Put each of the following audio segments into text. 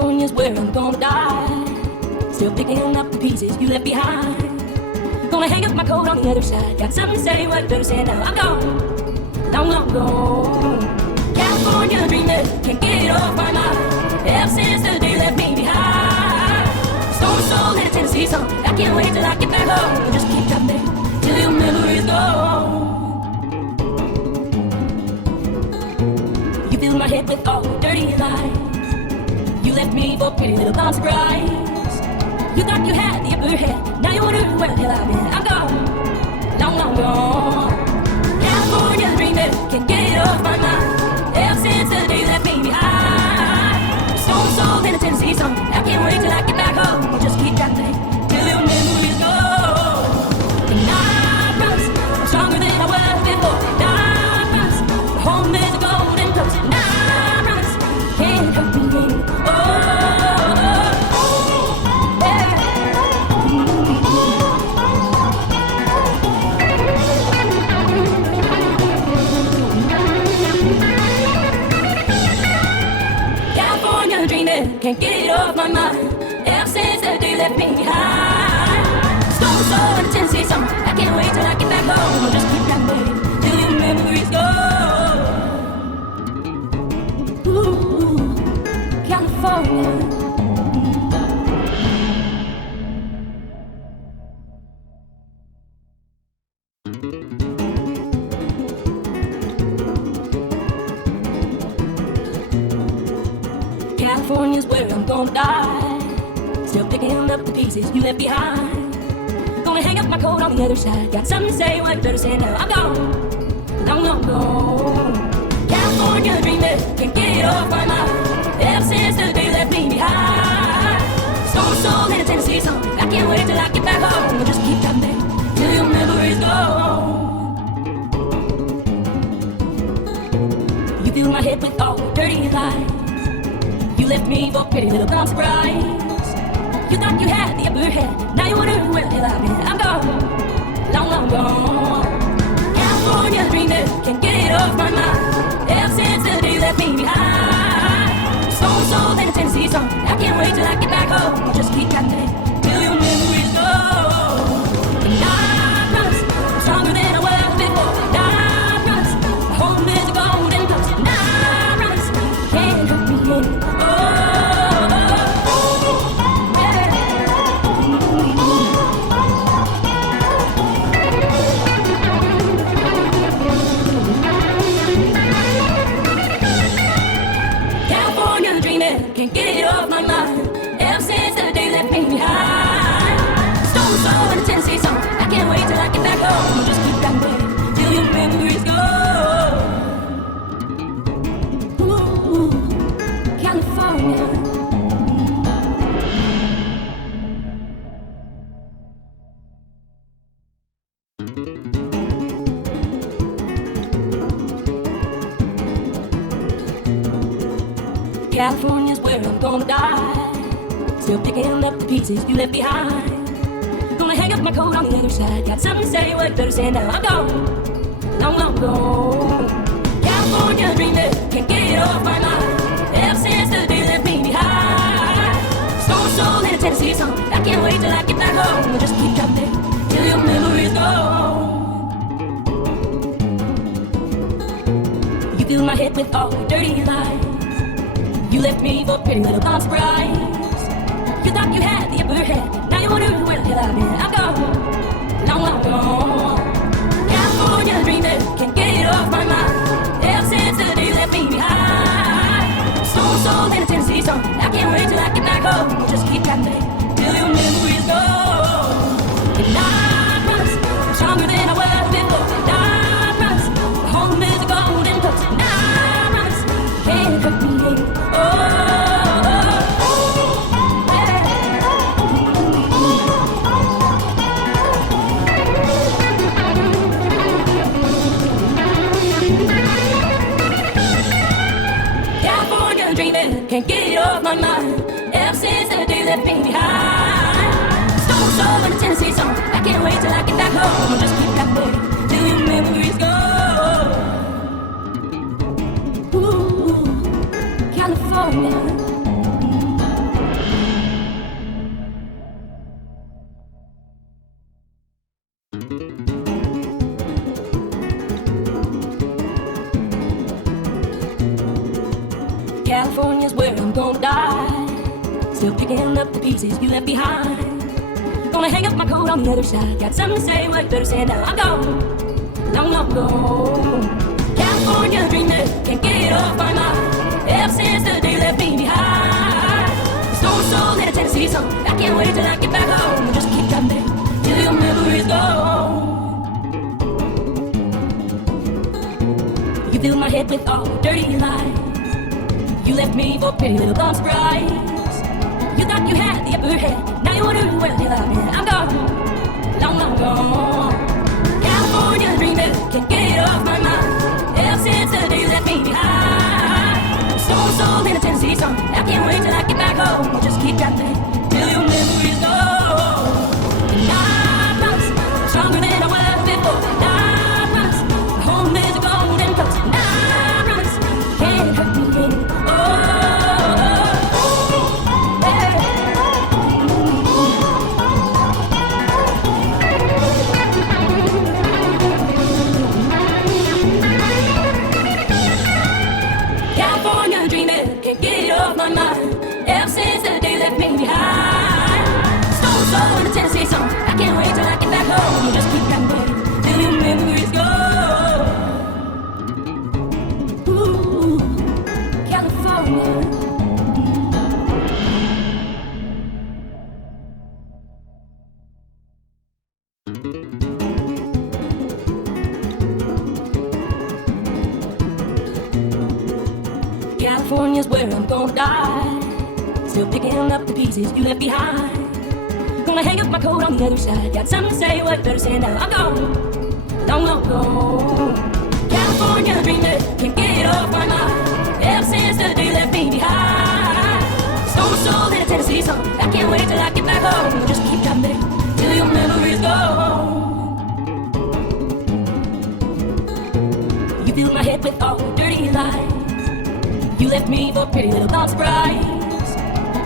California's where I'm gonna die. Still picking up the pieces you left behind. Gonna hang up my coat on the other side. Got something to say, what better say now? I'm gone, long, long gone. California dreaming, can't get it off my mind. Ever since the day left me behind. Stone soul in a Tennessee song. I can't wait till I get back home. Just keep dropping till your memory's gone. You fill my head with all the dirty lies. You left me for pretty little bomb surprise. You thought you had the upper hand. Now you wonder where the hell I've been. I'm gone, long, long gone. California dreaming, can't get it off my mind. Ever since the day left me behind. Stone soul in a Tennessee song. I can't wait till I get back home. Just keep dropping till your memory's gone. And I promise I'm stronger than I was before. And I promise home is a golden coast. And I promise can't hurt me anymore. Can't get it off my mind. Ever since the day left me behind. Stone soul in a Tennessee song. I can't wait till I get back home. I'll just keep rapping till your memories go. Ooh, California. California's where I'm gonna die. Still picking up the pieces you left behind. Gonna hang up my coat on the other side. Got something to say, what better say now? I'm gone, long, long gone. California dreaming, can't get it off my mind. Ever since the day left me behind. Stone soul in a Tennessee song. I can't wait till I get back home. I'll just keep dropping till your memories gone. You fill my head with all the dirty lies. You left me for pretty little bomb surprise. You thought you had the upper hand. Now you wonder where the hell I've been. I'm gone, long, long gone. California dreaming, can't get it off my mind. Ever since the day left me behind. Stone soul in a Tennessee song. I can't wait till I get back home. I'll just keep rapping till your memories go. And I promise I'm stronger than I was before. And I promise home is a golden coast. And I promise can't hurt me anymore. Can't get it off my mind. Ever since the day left me behind. Stone soul in a Tennessee song. I can't wait till I get back home. I'll just keep rapping till your memories go. Ooh, California. California's where I'm gonna die. Still picking up the pieces you left behind. Gonna hang up my coat on the other side. Got something to say, what better say now? I'm gone, long, long gone. California dreaming, can't get it off my mind. Ever since the day left me behind. Stone soul in a Tennessee song. I can't wait till I get back home. I'll just keep dropping till your memories gone. You fill my head with all the dirty lies. You left me for pretty little bomb surprise. You thought you had the upper hand. Now you wonder where the hell I've been. I'm gone, long, long gone. California dreaming, can't get it off my mind. Ever since the day left me behind. Stone soul in a Tennessee song. I can't wait till I get back home. Just keep rapping till your memories go. And I promise I'm stronger than I was before. And I promise home is a golden coast. And I promise can't hurt me anymore. California dreaming, can't get it off my mind. Ever since the day left me behind. Stone soul in a Tennessee song. I can't wait till I get back home. I'll just keep rapping till your memories go. Ooh, California. California's where I'm gonna die. Still picking up the pieces you left behind. Gonna hang up my coat on the other side. Got something to say, what better say now? I'm gone, long, long gone. California dreamer, can't get it off my mind. Ever since the day left me behind. Stone soul in a Tennessee song. I can't wait till I get back home. Just keep driving till your memory's gone. You fill my head with all dirty lies. You left me for pretty little bumps bright. You thought you had the upper hand. Now you wonder where the hell I've been. I'm gone, long, long gone. California dreamer, can't get it off my mind. Ever since the day left me behind. Stone soul in a Tennessee song. I can't wait till I get back home. I'll just keep driving till your memory's gone. And I promise, I'm stronger than I was before. And I promise, my home is a golden coast. And I promise, can't hurt me anymore. Tennessee song. I can't wait till I get back home. You just keep driving till your memories go. Ooh, California. California's where I'm gonna die. Still picking up the pieces you left behind. Gonna hang up my coat on the other side. Got something to say, what better say now? I'm gone, long, long gone. California dreamer, can't get it off my mind. Ever since the day left me behind. Stone soul in a Tennessee song. I can't wait till I get back home. Just keep driving till your memory's gone. You filled my head with all the dirty lies. You left me for pretty little bumps bright.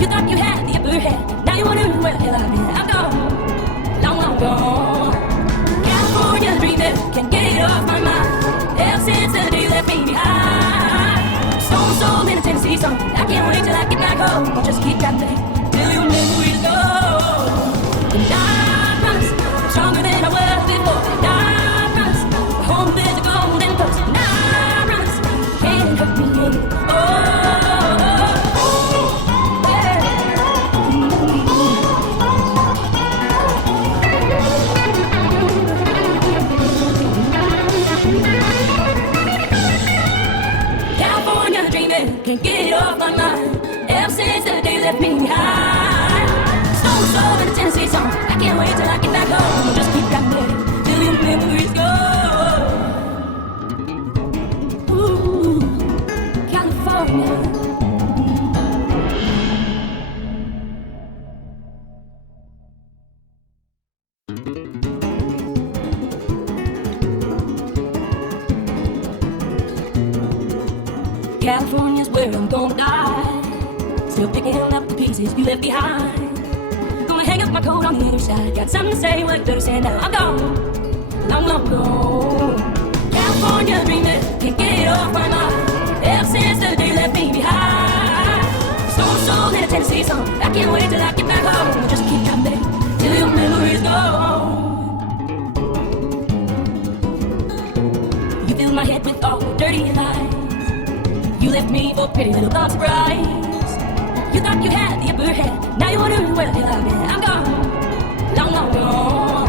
You thought you had the upper hand. Now you wonder where the hell I've been. I'm gone, long, long gone. California dreamer, can't get it off my mind. Ever since the day left me behind. Stone soul in a Tennessee song. I can't wait till I get back home. I'll just keep driving till your memories go. And I promise, I'm stronger than I was before. And I promise, my home is a golden coast. And I promise, can't hurt me anymore. Can't get it off my mind. Ever since the day left me behind. Stone soul in a Tennessee song. I can't wait till I get back home. Just keep driving till your memories go. Ooh, California. California's where I'm gonna die. Still picking up the pieces you left behind. Gonna hang up my coat on the other side. Got something to say, what better say now? I'm gone, long, long gone. California dreamer, can't get it off my mind. Ever since the day left me behind. Stone soul in a Tennessee song. I can't wait till I get back home. Just keep driving till your memories gone. You fill my head with all the dirty lies. You left me for pretty little bumps bright. You thought you had the upper hand. Now you wonder where the hell I've been. I'm gone, long, long gone.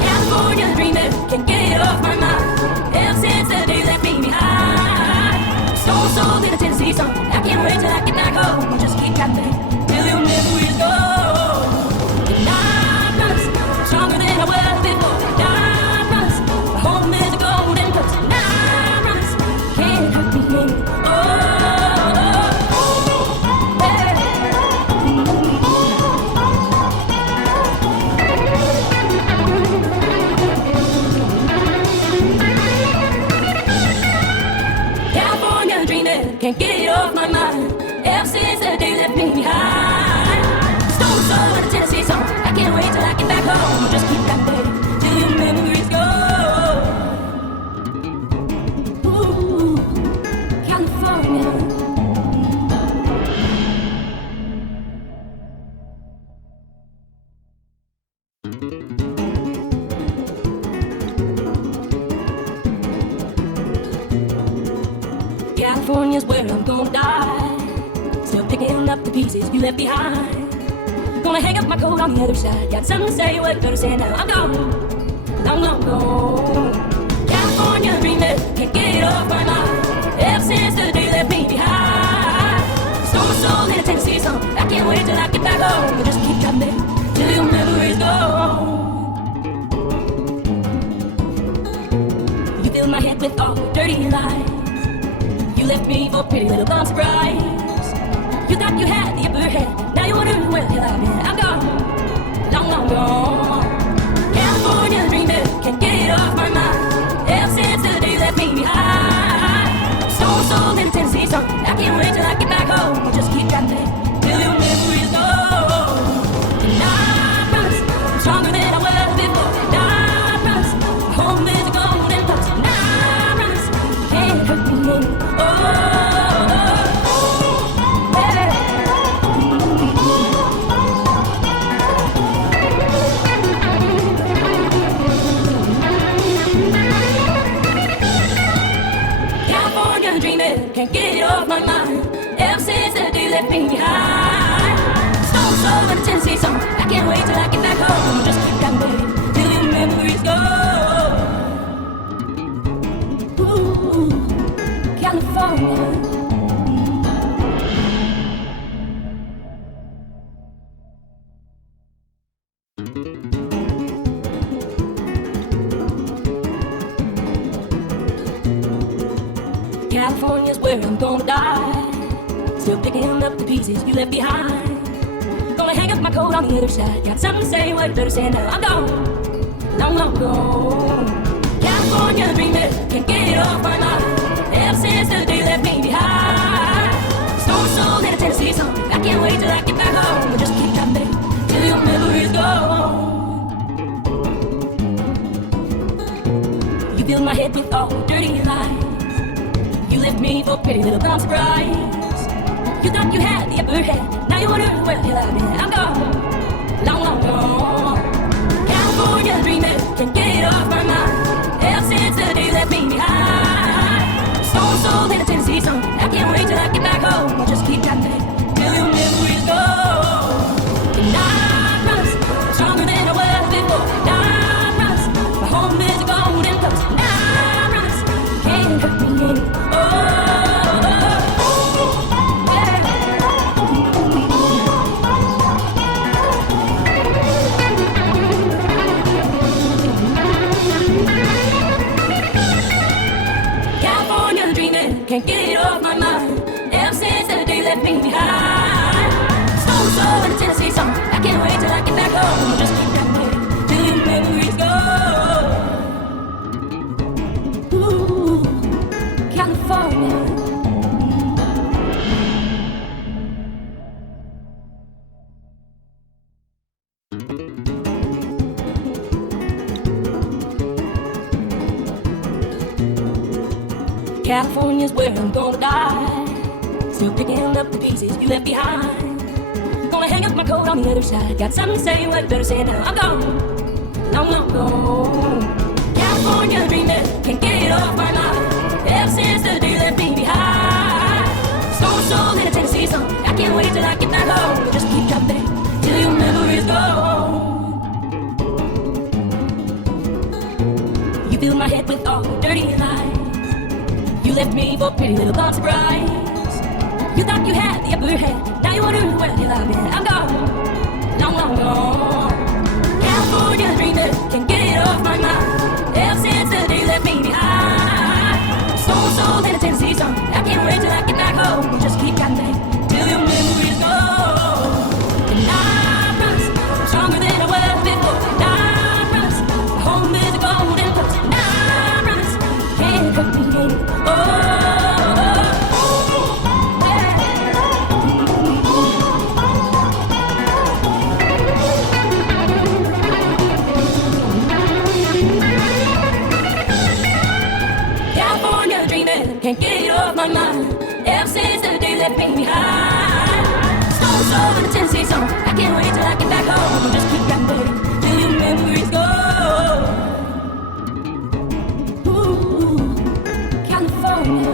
California dreamer, can't get it off my mind. Ever since the day left me behind. Stone soul in a Tennessee song. I can't wait till I get back home. Just keep driving till your memories go. And I promise, I'm stronger than I was before. And I promise, my home is a golden coast. And I promise, can't hurt me anymore. Can't get it off my mind. Ever since the day left me behind. Stone soul in a Tennessee song. I can't wait till I get back home. Just keep driving till your memories go. Ooh, California. California's where I'm gonna die. Still picking up the pieces you left behind. Gonna hang up my coat on the other side. Got something to say, what better say now? I'm gone, I'm gone. California dreaming, can't get it off my mind. Ever since the day left me behind. Stole my soul in a Tennessee song. I can't wait till I get back home. I just keep driving till your memories gone. You fill my head with all dirty lies. You left me for pretty little bum surprise. You thought you had the upper hand. Now you wonder where the hell I've been. I'm gone, long gone. California dreaming, can't get it off my mind. Ever since the day left me behind. Stole soul in a Tennessee song. I can't wait till I get back home. I'll just keep driving till your memories gone. And I promise I'm stronger than I was before. And I promise my home is a golden place. And I promise you can't hurt me anymore. Can't get it off my mind. Ever since the day left me behind. Stone soul in a Tennessee song. I can't wait till I get back home. Just keep driving till your memories go. Ooh, California. California's where I'm gonna die. Still picking up the pieces you left behind. Gonna hang up my coat on the other side. Got something to say, what better say now? I'm gone, long gone. California dreaming, can't get it off my mind. Ever since the day left me behind. Stole my soul in a Tennessee song. I can't wait till I get back home. I'll just keep driving till your memories gone. You fill my head with all dirty lies. You left me for pretty little bum surprise. You thought you had the upper hand. Now you wonder where the hell I've been. I'm gone, long gone. California dreaming, can't get it off my mind. Ever since the day left me behind. Stone soul in a Tennessee song. I can't wait till I get back home. I'll just keep driving till your memories go. And I promise I'm stronger than I was before. And I promise my home is a golden place. And I promise you can't hurt me anymore. Can't get it off my mind. Ever since the day left me behind. Stone soul in a Tennessee song. I can't wait till I get back home. Just keep driving till your memories go. Ooh, California. California's where I'm gonna die. Still picking up the pieces you left behind. Gonna hang up my coat on the other side. Got something to say, what better say now? I'm gone, long gone. California dreaming, can't get it off my mind. Ever since the day left me behind. Stone soul in a Tennessee song. I can't wait till I get back home. We'll just keep driving till your memories gone. You fill my head with all dirty lies. You left me for pretty little bum surprise. You thought you had the upper hand. Now you wonder where the hell I've been. I'm gone, long gone. California dreaming, can't get it off my mind. Ever since the day left me behind. Stone soul in a Tennessee song. I can't wait till I get back home. We'll just keep driving till your memories go. And I promise I'm stronger than I was before. And I promise my home is a golden place. And I promise you can't hurt me anymore. Can't get it off my mind. Ever since the day left me behind. Stone soul in a Tennessee song. I can't wait till I get back home. I'll just keep driving till your memories go. Ooh, California.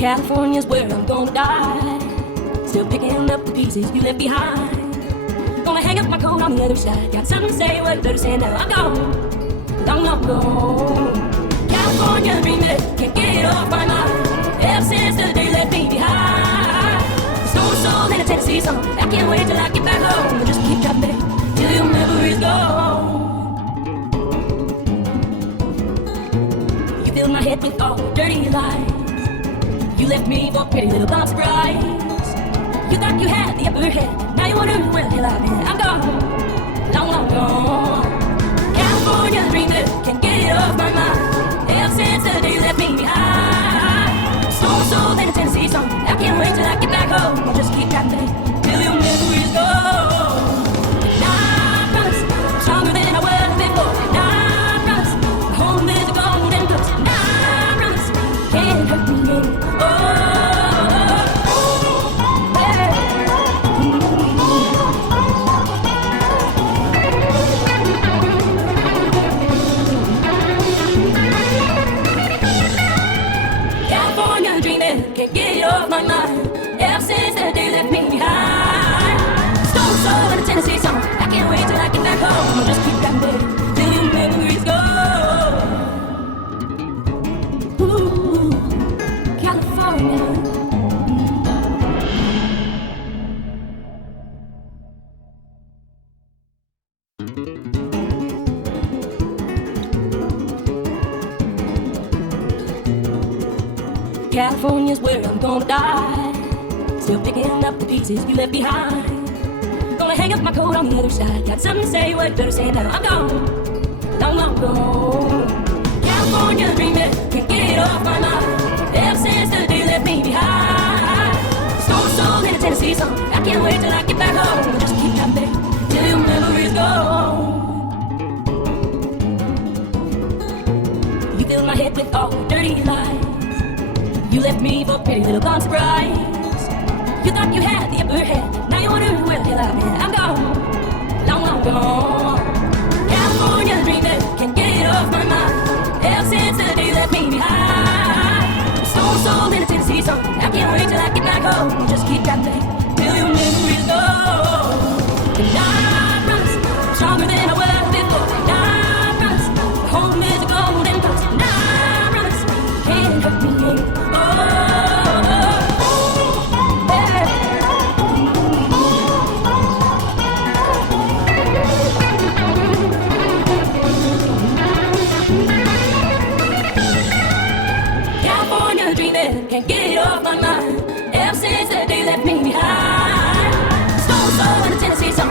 California's where I'm gonna die. Still picking up the pieces you left behind. Gonna hang up my coat on the other side. Got something to say, what better say now? I'm gone, long, long gone. California dreaming, can't get it off my mind. Ever since the day left me behind. Stone soul in a Tennessee song. I can't wait till I get back home. Just keep dropping it till your memory's gone. You filled my head with all dirty lies. You left me for pretty little bomb surprise. You thought you had the upper hand. Now you wonder where the hell I've been. I'm gone, long, long gone. California dreaming, can't get it off my mind. Ever since the day you left me behind. Stone soul in a Tennessee song. I can't wait till I get back home. I'll just keep dropping it till your memory's gone. Now I promise, I'm stronger than I was before. Now I promise, my home is a golden place. Now I promise, can't hurt me anymore. Can't get it off my mind. Ever since that day left me behind. Stone soul in a Tennessee song. I can't wait till I get back home. I'll just keep rapping it till your memories go. Ooh, California. California's where I'm gonna die. Still picking up the pieces you left behind. Gonna hang up my coat on the other side. Got something to say, what better say now? I'm gone, long, long gone. California dreaming, can't get it off my mind. Ever since the day left me behind. Stone soul in a Tennessee song. I can't wait till I get back home. Just keep dropping till your memories gone. You filled my head with all dirty lies. You left me for a pretty little bomb surprise. You thought you had the upper hand. Now you wonder where the hell I've been. I'm gone, long, long gone. California dreaming, can't get it off my mind.